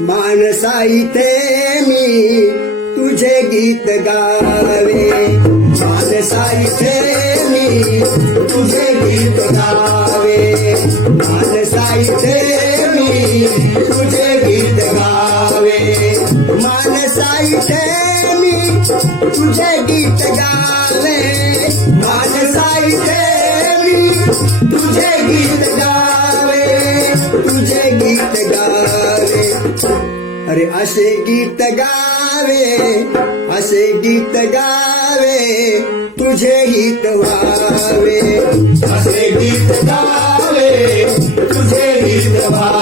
मानसा इथे मी तुझे गीत गावे, मानसा इथे मी तुझे गीत गावे, मानसा इथे मी तुझे गीत गावे, मानसा इथे मी तुझे गीत गावे, मानसा इथे मी तुझे गीत गावे, तुझे गीत गावे. अरे असे गीत गावे, असे गीत गावे, तुझे हित व्हावे, असे गीत गावे, तुझे हित व्हावे.